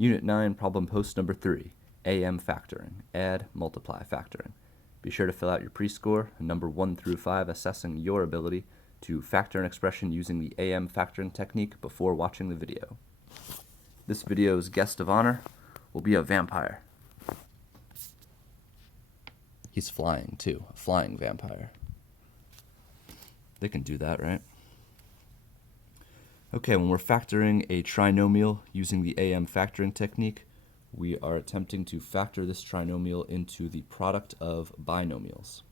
Unit 9, problem post number 3, AM factoring, add, multiply factoring. Be sure to fill out your pre-score, number 1 through 5, assessing your ability to factor an expression using the AM factoring technique before watching the video. This video's guest of honor will be a vampire. He's flying, too, a flying vampire. They can do that, right? Okay, when we're factoring a trinomial using the AM factoring technique, we are attempting to factor this trinomial into the product of binomials.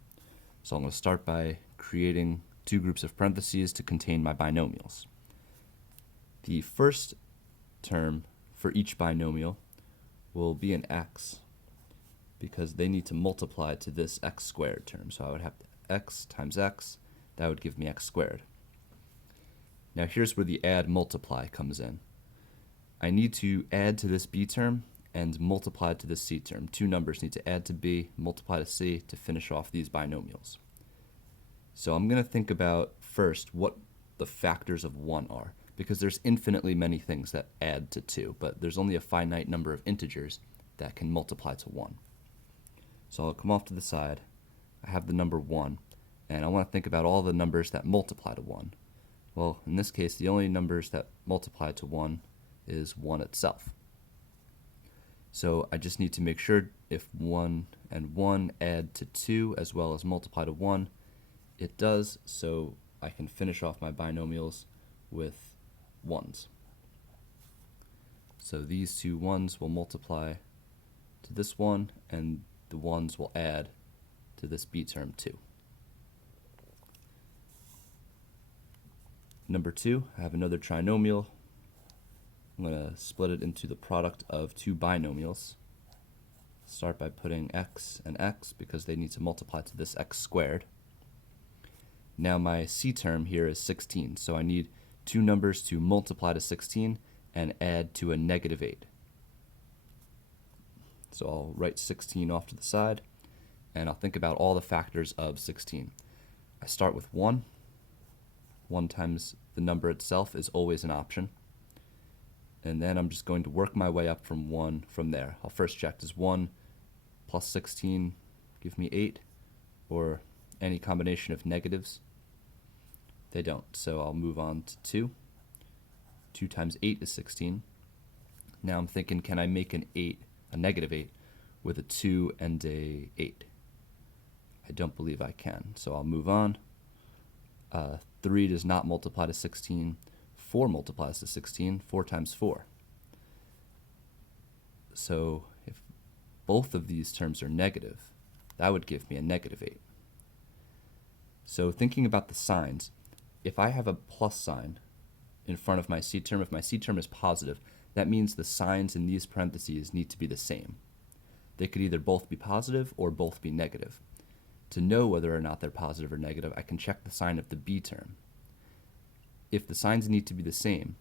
So I'm going to start by creating two groups of parentheses to contain my binomials. The first term for each binomial will be an x, because they need to multiply to this x squared term. So I would have x times x, that would give me x squared. Now here's where the add multiply comes in. I need to add to this b term and multiply to this c term. Two numbers need to add to b, multiply to c to finish off these binomials. So I'm going to think about first what the factors of 1 are, because there's infinitely many things that add to 2, but there's only a finite number of integers that can multiply to 1. So I'll come off to the side. I have the number 1, and I want to think about all the numbers that multiply to 1. Well, in this case, the only numbers that multiply to 1 is 1 itself. So I just need to make sure if 1 and 1 add to 2 as well as multiply to 1, it does, so I can finish off my binomials with 1s. So these two 1s will multiply to this one, and the 1s will add to this b term too. Number 2, I have another trinomial. I'm going to split it into the product of two binomials. Start by putting x and x because they need to multiply to this x squared. Now my c term here is 16, so I need two numbers to multiply to 16 and add to a negative 8. So I'll write 16 off to the side, and I'll think about all the factors of 16. I start with 1. 1 times the number itself is always an option. And then I'm just going to work my way up from 1 from there. I'll first check, does 1 plus 16 give me 8? Or any combination of negatives? They don't, so I'll move on to 2. 2 times 8 is 16. Now I'm thinking, can I make an 8, a negative 8, with a 2 and a 8? I don't believe I can, so I'll move on. 3 does not multiply to 16. 4 multiplies to 16. 4 times 4. So if both of these terms are negative, that would give me a negative 8. So thinking about the signs, if I have a plus sign in front of my c term, if my c term is positive, that means the signs in these parentheses need to be the same. They could either both be positive or both be negative. To know whether or not they're positive or negative, I can check the sign of the b term. If the signs need to be the same,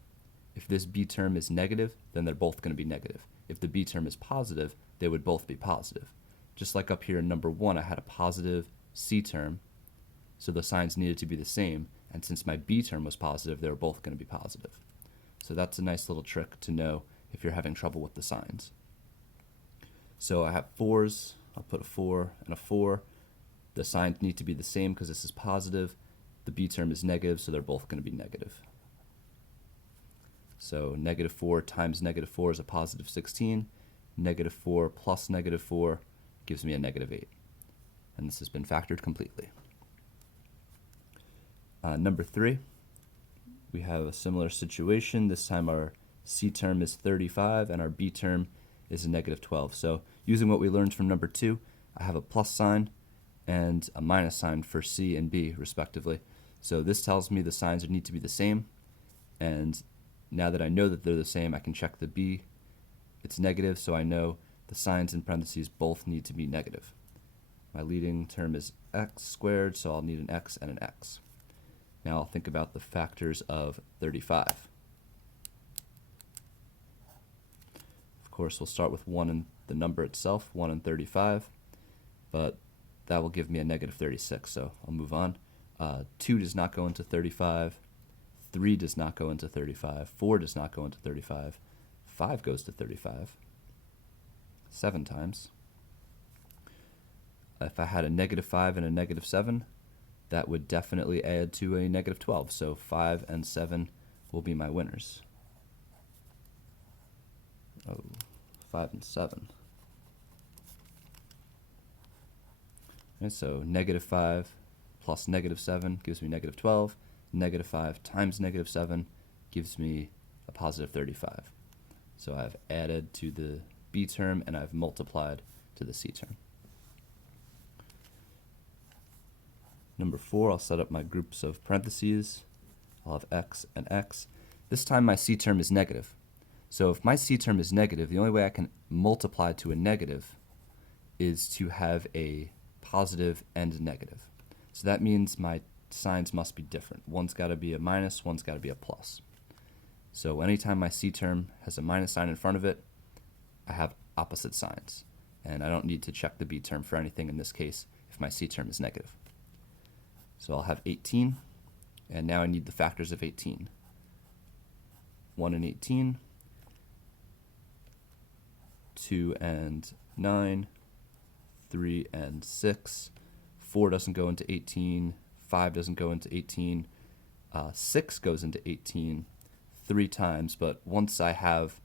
if this b term is negative, then they're both going to be negative. If the b term is positive, they would both be positive. Just like up here in number 1, I had a positive c term, so the signs needed to be the same, and since my b term was positive, they were both going to be positive. So that's a nice little trick to know if you're having trouble with the signs. So I have 4s, I'll put a 4 and a 4. The signs need to be the same because this is positive. The b term is negative, so they're both going to be negative. So negative 4 times negative 4 is a positive 16. Negative 4 plus negative 4 gives me a negative 8. And this has been factored completely. Number 3, we have a similar situation. This time our c term is 35 and our b term is a negative 12. So using what we learned from number 2, I have a plus sign and a minus sign for c and b respectively. So this tells me the signs need to be the same, and now that I know that they're the same, I can check the b. It's negative, so I know the signs in parentheses both need to be negative. My leading term is x squared, so I'll need an x and an x. Now I'll think about the factors of 35. Of course, we'll start with 1 and the number itself, 1 and 35, but that will give me a negative 36, so I'll move on. 2 does not go into 35, 3 does not go into 35, 4 does not go into 35, 5 goes to 35 7 times. If I had a negative 5 and a negative 7, that would definitely add to a negative 12. So 5 and 7 will be my winners. 5 and 7. And so negative 5 plus negative 7 gives me negative 12. Negative 5 times negative 7 gives me a positive 35. So I've added to the b term and I've multiplied to the c term. Number 4, I'll set up my groups of parentheses. I'll have x and x. This time my c term is negative. So if my c term is negative, the only way I can multiply to a negative is to have a positive and negative. So that means my signs must be different. One's got to be a minus, one's got to be a plus. So anytime my c term has a minus sign in front of it, I have opposite signs. And I don't need to check the b term for anything in this case if my c term is negative. So I'll have 18, and now I need the factors of 18. 1 and 18, 2 and 9, 3 and 6, 4 doesn't go into 18, 5 doesn't go into 18, 6 goes into 18 3 times, but once I have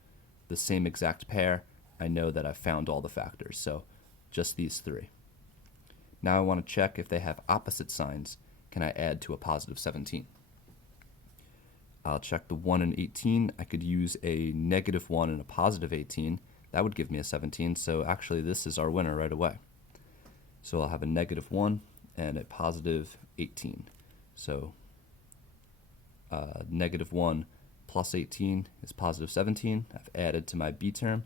the same exact pair, I know that I've found all the factors, so just these 3. Now I want to check if they have opposite signs. Can I add to a positive 17? I'll check the 1 and 18. I could use a negative 1 and a positive 18. That would give me a 17, so actually this is our winner right away. So I'll have a negative 1 and a positive 18. So negative 1 plus 18 is positive 17. I've added to my b term,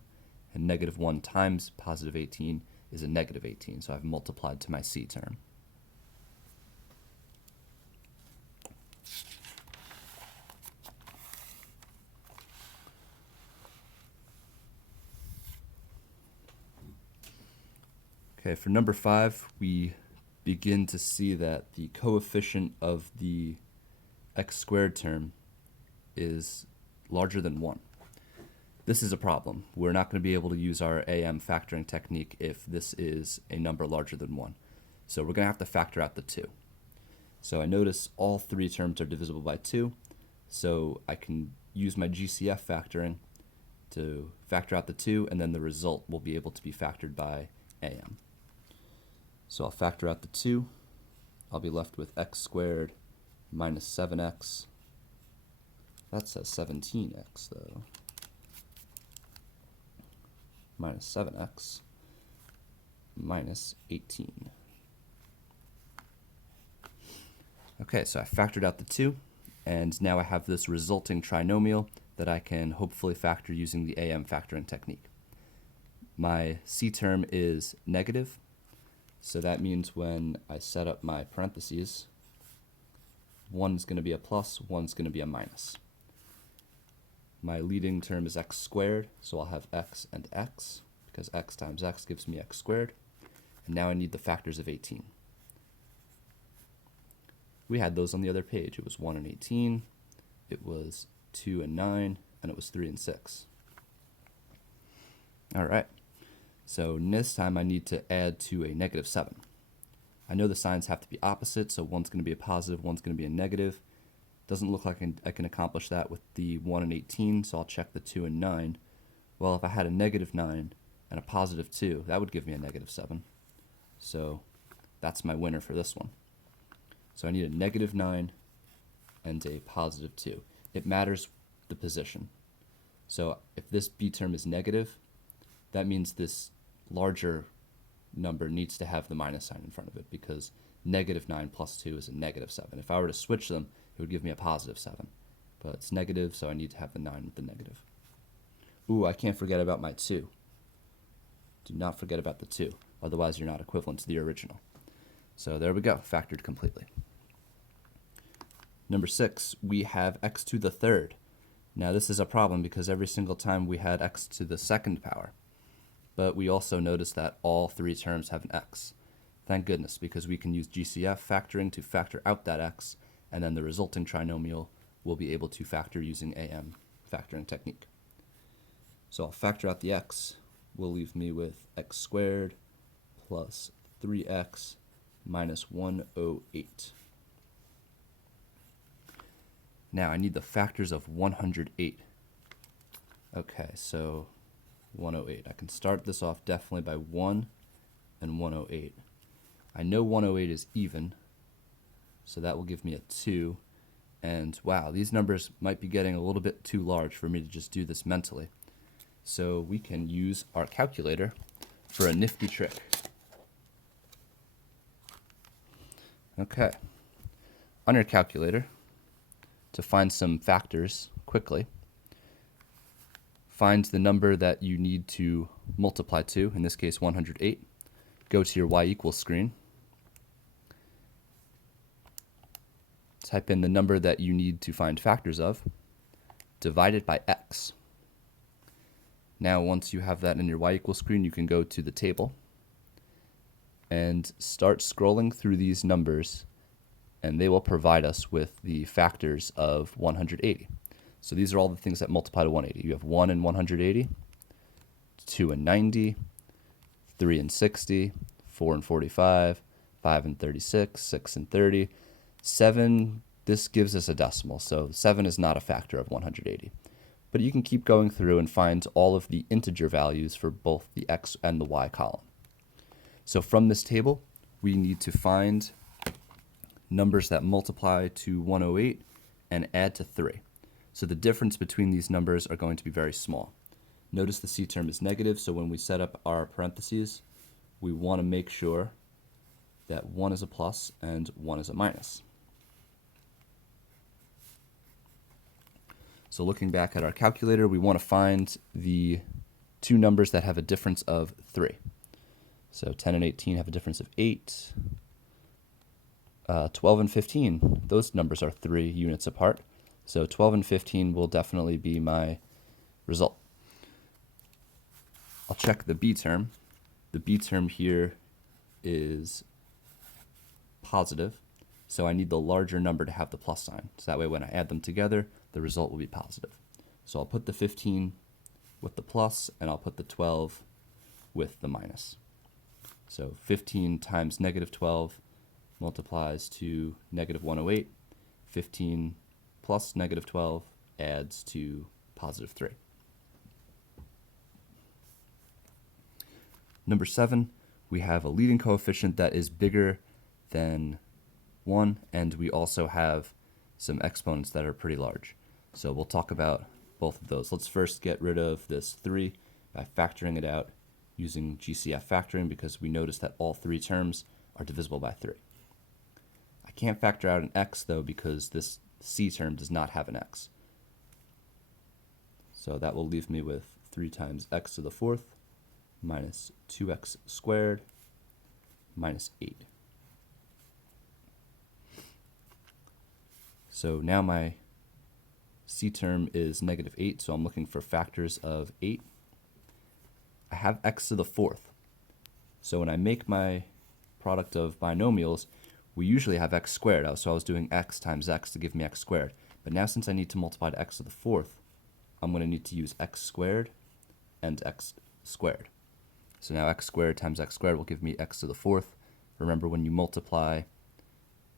and negative 1 times positive 18 is a negative 18, so I've multiplied to my c term. Okay, for number 5, we begin to see that the coefficient of the x squared term is larger than 1. This is a problem. We're not going to be able to use our AM factoring technique if this is a number larger than 1. So we're going to have to factor out the 2. So I notice all 3 terms are divisible by 2, so I can use my GCF factoring to factor out the 2, and then the result will be able to be factored by AM. So I'll factor out the 2. I'll be left with x squared minus 7x. That says 17x, though. Minus 7x minus 18. Okay, so I factored out the 2, and now I have this resulting trinomial that I can hopefully factor using the AM factoring technique. My c term is negative, so that means when I set up my parentheses, 1 is going to be a plus, 1 is going to be a minus. My leading term is x squared, so I'll have x and x, because x times x gives me x squared. And now I need the factors of 18. We had those on the other page. It was 1 and 18, it was 2 and 9, and it was 3 and 6. All right, so this time I need to add to a negative 7. I know the signs have to be opposite, so one's going to be a positive, one's going to be a negative. Doesn't look like I can accomplish that with the 1 and 18, so I'll check the 2 and 9. Well, if I had a negative 9 and a positive 2, that would give me a negative 7. So that's my winner for this one. So I need a negative 9 and a positive 2. It matters the position. So if this b term is negative, that means this larger number needs to have the minus sign in front of it, because negative 9 plus 2 is a negative 7. If I were to switch them, it would give me a positive 7. But it's negative, so I need to have the 9 with the negative. Ooh, I can't forget about my 2. Do not forget about the 2. Otherwise, you're not equivalent to the original. So there we go, factored completely. Number 6, we have x to the third. Now this is a problem because every single time we had x to the second power. But we also notice that all 3 terms have an x. Thank goodness, because we can use GCF factoring to factor out that x, and then the resulting trinomial will be able to factor using AM factoring technique. So I'll factor out the x, will leave me with x squared plus 3x minus 108. Now I need the factors of 108. Okay, so 108. I can start this off definitely by 1 and 108. I know 108 is even, so that will give me a 2. And wow, these numbers might be getting a little bit too large for me to just do this mentally. So we can use our calculator for a nifty trick. Okay, on your calculator, to find some factors quickly, find the number that you need to multiply to, in this case 108. Go to your y equals screen. Type in the number that you need to find factors of, divide it by x. Now once you have that in your y equals screen, you can go to the table and start scrolling through these numbers, and they will provide us with the factors of 180. So these are all the things that multiply to 180. You have 1 and 180, 2 and 90, 3 and 60, 4 and 45, 5 and 36, 6 and 30, 7, this gives us a decimal, so 7 is not a factor of 180. But you can keep going through and find all of the integer values for both the x and the y column. So from this table, we need to find numbers that multiply to 108 and add to 3. So the difference between these numbers are going to be very small. Notice the c term is negative, so when we set up our parentheses, we want to make sure that 1 is a plus and 1 is a minus. So looking back at our calculator, we want to find the two numbers that have a difference of 3. So 10 and 18 have a difference of 8. 12 and 15, those numbers are 3 units apart. So 12 and 15 will definitely be my result. I'll check the b term. The b term here is positive, so I need the larger number to have the plus sign. So that way when I add them together, the result will be positive. So I'll put the 15 with the plus, and I'll put the 12 with the minus. So 15 times negative 12 multiplies to negative 108. 15 plus negative 12 adds to positive 3. Number 7, we have a leading coefficient that is bigger than 1, and we also have some exponents that are pretty large. So we'll talk about both of those. Let's first get rid of this 3 by factoring it out using GCF factoring, because we notice that all 3 terms are divisible by 3. I can't factor out an x though, because this c term does not have an x. So that will leave me with 3 times x to the 4th minus 2x squared minus 8. So now my c term is negative 8, so I'm looking for factors of 8. I have x to the 4th. So when I make my product of binomials, we usually have x squared. So I was doing x times x to give me x squared. But now since I need to multiply to x to the 4th, I'm going to need to use x squared and x squared. So now x squared times x squared will give me x to the 4th. Remember, when you multiply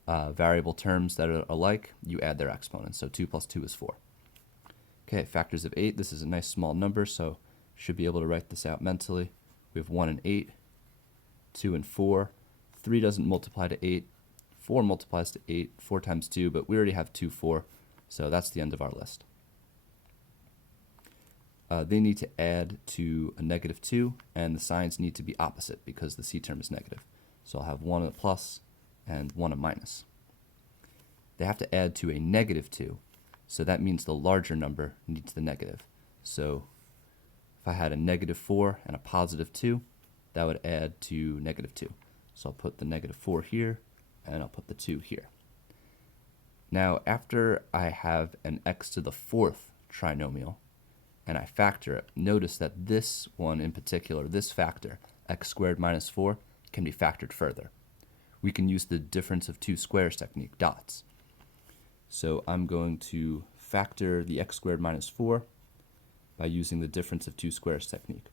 variable terms that are alike, you add their exponents. So 2 plus 2 is 4. Okay, factors of 8. This is a nice small number, so should be able to write this out mentally. We have 1 and 8, 2 and 4. 3 doesn't multiply to 8. 4 multiplies to 8, 4 times 2, but we already have 2, 4, so that's the end of our list. They need to add to a negative 2, and the signs need to be opposite because the c term is negative. So I'll have 1 a plus and 1 a minus. They have to add to a negative 2, so that means the larger number needs the negative. So if I had a negative 4 and a positive 2, that would add to negative 2. So I'll put the negative 4 here, and I'll put the 2 here. Now, after I have an x to the 4th trinomial, and I factor it, notice that this one in particular, this factor, x squared minus 4, can be factored further. We can use the difference of two squares technique, dots. So I'm going to factor the x squared minus 4, by using the difference of two squares technique.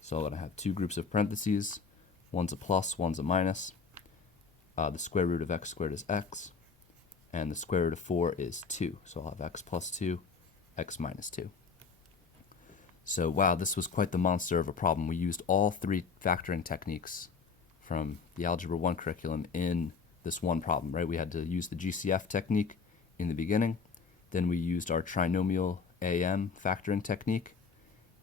So I'm going to have two groups of parentheses, one's a plus, one's a minus. The square root of x squared is x, and the square root of 4 is 2. So I'll have x plus 2, x minus 2. So wow, this was quite the monster of a problem. We used all three factoring techniques from the Algebra 1 curriculum in this one problem, right? We had to use the GCF technique in the beginning, then we used our trinomial AM factoring technique,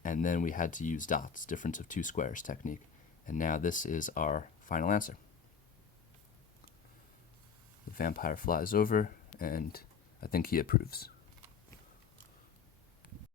and then we had to use dots, difference of two squares technique. And now this is our final answer. The vampire flies over, and I think he approves.